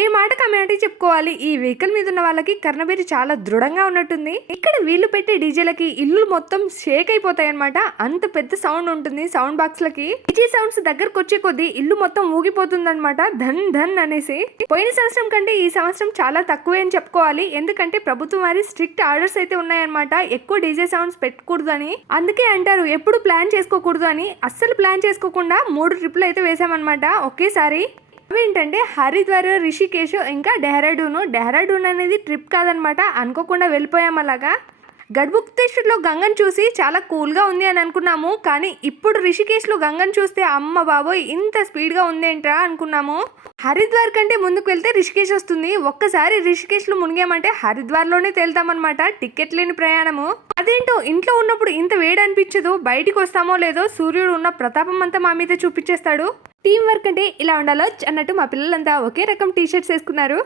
ఈ మాట కమ్యూనిటీ చెప్పుకోవాలి. ఈ వెహికల్ మీద ఉన్న వాళ్ళకి కర్ణబేరి చాలా దృఢంగా ఉన్నట్టుంది. ఇక్కడ వీళ్ళు పెట్టే డీజేలకి ఇల్లు మొత్తం షేక్ అయిపోతాయి అనమాట. అంత పెద్ద సౌండ్ ఉంటుంది సౌండ్ బాక్స్ లకి. డీజే సౌండ్స్ దగ్గరకు వచ్చే కొద్దీ ఇల్లు మొత్తం ఊగిపోతుంది అనమాట, ధన్ ధన్ అనేసి. పోయిన సంవత్సరం కంటే ఈ సంవత్సరం చాలా తక్కువే అని చెప్పుకోవాలి. ఎందుకంటే ప్రభుత్వం వారి స్ట్రిక్ట్ ఆర్డర్స్ అయితే ఉన్నాయన్నమాట, ఎక్కువ డీజే సౌండ్స్ పెట్టకూడదు అని. అందుకే అంటారు ఎప్పుడు ప్లాన్ చేసుకోకూడదు అని. అస్సలు ప్లాన్ చేసుకోకుండా 3 ట్రిప్లు అయితే వేసామన్నమాట ఒకేసారి. ఏంటంటే హరిద్వార్, రిషికేశ్ ఇంకా డెహ్రాడూన్ అనేది ట్రిప్ కాదనమాట, అనుకోకుండా వెళ్ళిపోయాం అలాగా. గడ్ముక్తేశ్వర్లో గంగను చూసి చాలా కూల్గా ఉంది అని అనుకున్నాము, కానీ ఇప్పుడు రిషికేశ్లో గంగను చూస్తే అమ్మ బాబోయ్ ఇంత స్పీడ్గా ఉంది ఏంట్రా అనుకున్నాము. హరిద్వార్ కంటే ముందుకు వెళ్తే రిషికేశ్ వస్తుంది. ఒక్కసారి రిషికేశ్లో మునిగామంటే హరిద్వార్లోనే తేలుతామన్నమాట, టికెట్ లేని ప్రయాణము. అదేంటో ఇంట్లో ఉన్నప్పుడు ఇంత వేడి అనిపించదు, బయటికి వస్తామో లేదో సూర్యుడు ఉన్న ప్రతాపం అంతా మా మీద చూపించేస్తాడు. టీం వర్క్ అంటే ఇలా ఉండాలో అన్నట్టు మా పిల్లలంతా ఒకే రకం టీ షర్ట్స్ వేసుకున్నారు.